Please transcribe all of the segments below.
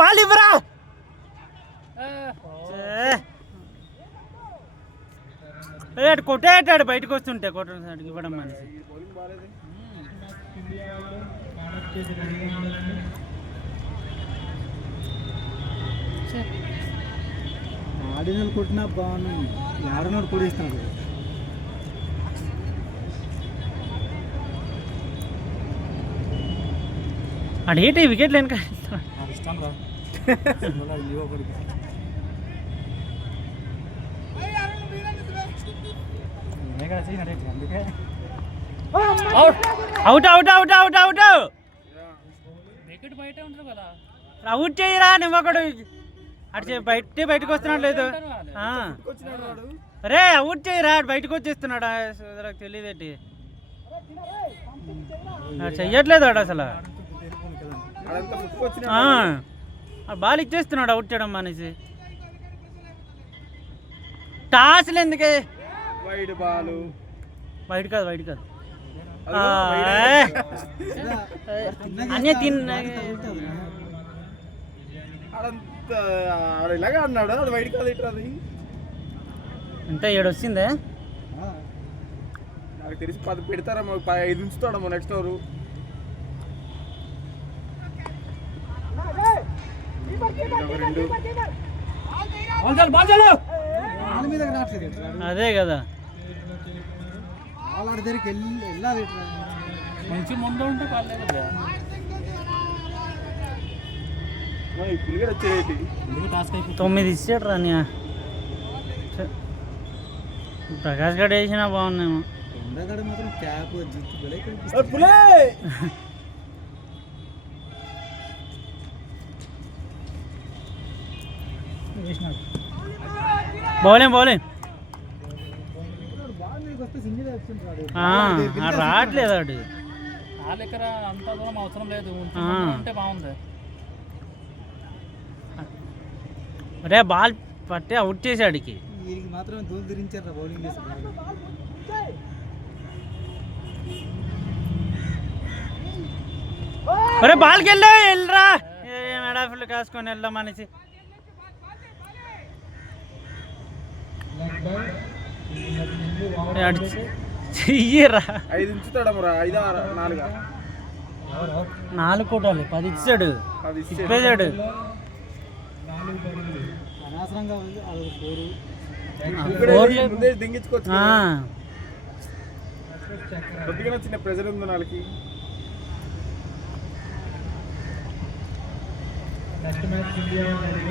Ball ఇవ్వరా. కొట్టేటాడు బయటకు వస్తుంటే కొట్టడానికి ఇవ్వడం మనిషి. ఆడినోడు కొట్టినా బాగున్నాను, ఆడినోడు కొడేస్తాడు. అడేటి వికెట్లు వెనక ఇష్టం రా. Out out out out out out చేయరా నువ్వు ఒకడు అటు బయటకు వస్తున్నాడు లేదు. రే అవుట్ చేయరా బయటకు వచ్చేస్తున్నాడు. తెలియదేంటి చెయ్యట్లేదు వాడు అసలు. బాల్ ఇచ్చేస్తున్నాడు అవుట్ చేయడం అనేసి. టాస్లు ఎందుకే వైట్ కాదు అన్నీ ఇలాగే అన్నాడు. అది వైట్ కాదు ఇటు అది అంటే 7 వచ్చిందే నాకు తెలిసి 10 పెడతారేమో, 5 ఉంచుతాడేమో నెక్స్ట్ ఓవరు. అదే కదా మంచి ముందు ఉంటే 9 ఇచ్చాడు రా. ప్రకాష్ గడ్ వేసినా బాగున్నాము. బౌలింగ్ రావట్లేదు అటు. అంత దూరం అవసరం లేదు, అంటే బాగుంది. అరే బాల్ పట్టి అవుట్ చేసాడికి మాత్రమే దూరం తిరించారు బౌలింగ్ చేస్తారు. అరే బాల్కి వెళ్ళరా మెడాఫిల్ కాసుకొని వెళ్దాం అనేసి. చెయ్యరా 5 ఉంచుతాడమ్మరా. 4 కొట్టాలి. 10 ఇచ్చాడు, ఇప్పేశాడు. కొద్దిగా చిన్న ప్రెజర్ ఉంది వాళ్ళకి.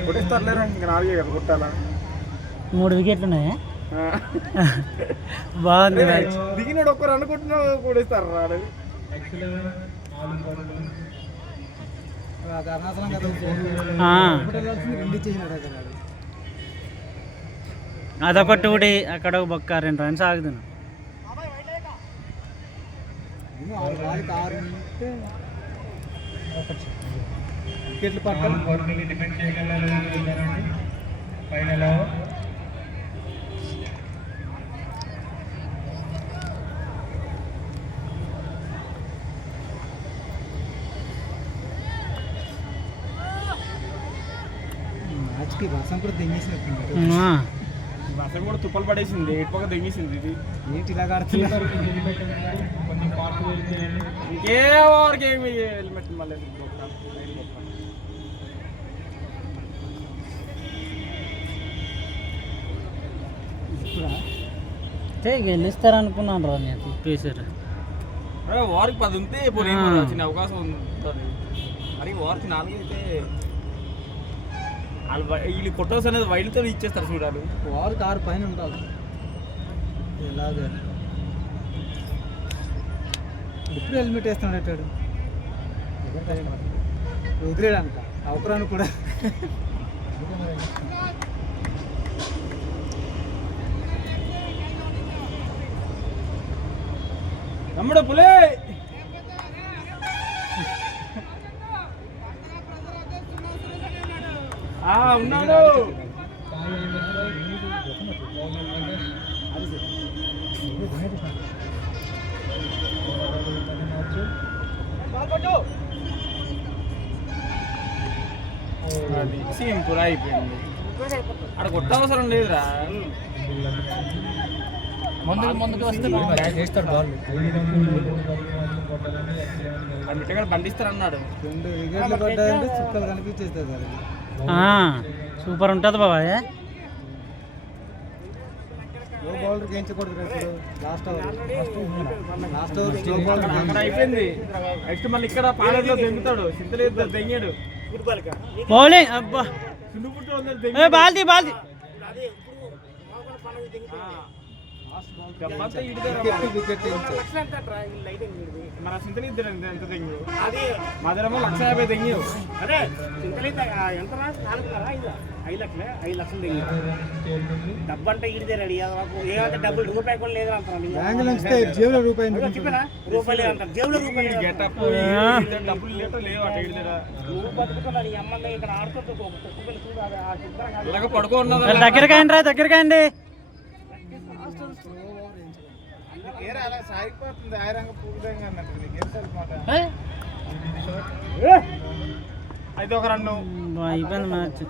కొట్టేస్తారులేరా, ఇంకా 4 కదా కొట్టాలా. 3 వికెట్లు ఉన్నాయా? బాగుంది. దిగినాడు ఒక్కరు అనుకుంటున్నా కొడేస్తారు రాడు. అదొక 2D, అక్కడ ఒక బొక్క 2 రన్స్ ఆగుతున్నా. వికెట్లు పట్టాలి. వర్షం కూడా దెంగేసినట్టు, వర్షం కూడా తుప్పలు పడేసింది. ఎటుపక్క దెంగేసింది ఇది. ఏంటి ఇలాగ ఆడుతున్నారు. ఇంకేమీ హెల్మెట్ మళ్ళీ గెలుస్తారనుకున్నాను రా నేను. తిప్పేశారు. ఓవర్కి 10 ఉంటే చిన్న అవకాశం ఉంటుంది. మరి ఓవర్కి 4 అయితే వీళ్ళు ఫొటోస్ అనేది వైల్డ్తో ఇచ్చేస్తారు చూడాలి. ఓవర్కి 6 పైన ఉండాలి. ఎలాగే ఇప్పుడు హెల్మెట్ వేస్తాడు అంటాడు. వదిలేడంట అవసరాన్ని కూడా. తమ్ముడు పులే ఉన్నాడు. అది సింపుల్ అయిపోయింది. అక్కడ కొట్ట అవసరం లేదురా. ముందుకు వస్తే చేస్తాడు బాల్. అందుకే బండిస్తారు అన్నాడు. 2 వికెట్లు పడ్డాయంటే చుక్కలు కనిపించేస్తాయి సార్. సూపర్ ఉంటుంది బాబాయ్. అయిపోయింది. నెక్స్ట్ మళ్ళీ ఇక్కడ పాలెలో దెంగుతాడు. చింతలేదు దెంగాడు బౌలింగ్. అబ్బా బాల్ది బాల్ది. మన సింతలు ఇద్దరు ఎంత దెంగు, మధురమో 150 దెంగు. డబ్బు అంటే ఇడితే రెడీ ఏమంటే డబ్బులు రూపాయి కూడా లేదు అంటారు. జేబులో రూపాయి రూపాయలు లేదంటారు. జేబులో రూపాయలు డబ్బులు లేవు అటు ఇడితే బతుకుతున్నాడు. ఈ అమ్మాయి ఇక్కడ ఆడుతుంటే దగ్గరకండి రా, దగ్గరకండి. సాగిపోతుంది. ఆయిరంగా పూర్తంగా అయితే ఒక 2 అయిపోయింది మ్యాచ్.